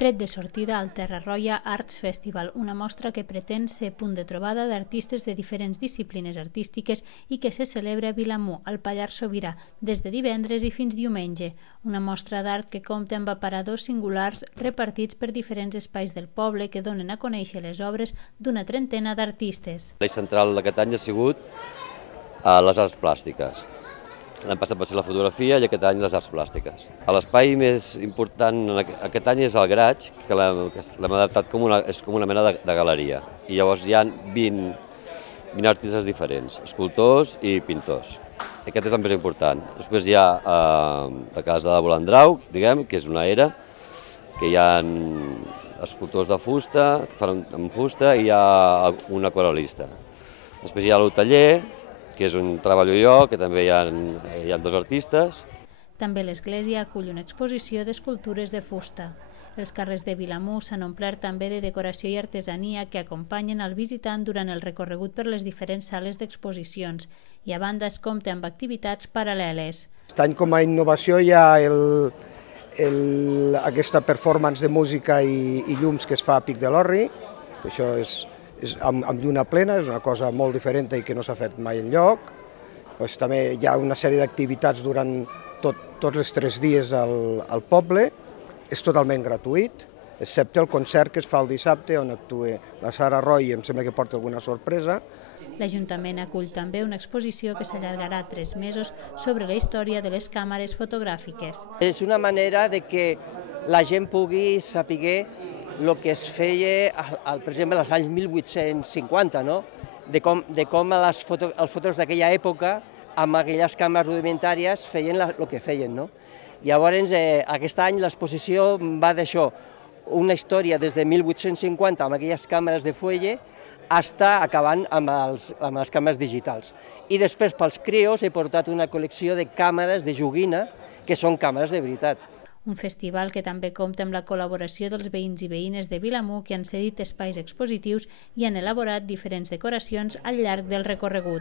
Tret de sortida al Terra Roja Arts Festival, una mostra que pretén ser punt de trobada d'artistes de diferents disciplines artístiques i que se celebra a Vilamur, al Pallars Sobirà, des de divendres i fins diumenge. Una mostra d'art que compta amb aparadors singulars repartits per diferents espais del poble que donen a conèixer les obres d'una trentena d'artistes. L'eix central d'aquest any ha sigut les arts plàstiques. L'any passat va ser la fotografia i aquest any les arts plàstiques. L'espai més important aquest any és el Graig, que l'hem adaptat com una mena de galeria. I llavors hi ha 20 artistes diferents, escultors i pintors. Aquest és el més important. Després hi ha la casa de Bolandrau, diguem, que és una era, que hi ha escultors de fusta, que fan amb fusta, i hi ha un aquarel·lista. Després hi ha l'Hoteller, que és on treballo jo, que també hi ha dos artistes. També l'església acull una exposició d'escultures de fusta. Els carrers de Vilamur s'han omplert també de decoració i artesania que acompanyen al visitant durant el recorregut per les diferents sales d'exposicions i a banda es compta amb activitats paral·leles. Aquest any com a innovació hi ha aquesta performance de música i llums que es fa a Pic de l'Orri, que això és amb lluna plena, és una cosa molt diferent i que no s'ha fet mai enlloc. També hi ha una sèrie d'activitats durant tots els 3 dies al poble, és totalment gratuït, excepte el concert que es fa el dissabte on actua la Sara Roy i em sembla que porta alguna sorpresa. L'Ajuntament acull també una exposició que s'allargarà 3 mesos sobre la història de les càmeres fotogràfiques. És una manera de que la gent pugui saber el que es feia, per exemple, als anys 1850, de com els fotos d'aquella època, amb aquelles càmeres rudimentàries, feien el que feien. Llavors, aquest any l'exposició va d'això, una història des de 1850 amb aquelles càmeres de fuelle fins acabant amb les càmeres digitals. I després, pels crios, he portat una col·lecció de càmeres de joguina, que són càmeres de veritat. Un festival que també compta amb la col·laboració dels veïns i veïnes de Vilamur que han cedit espais expositius i han elaborat diferents decoracions al llarg del recorregut.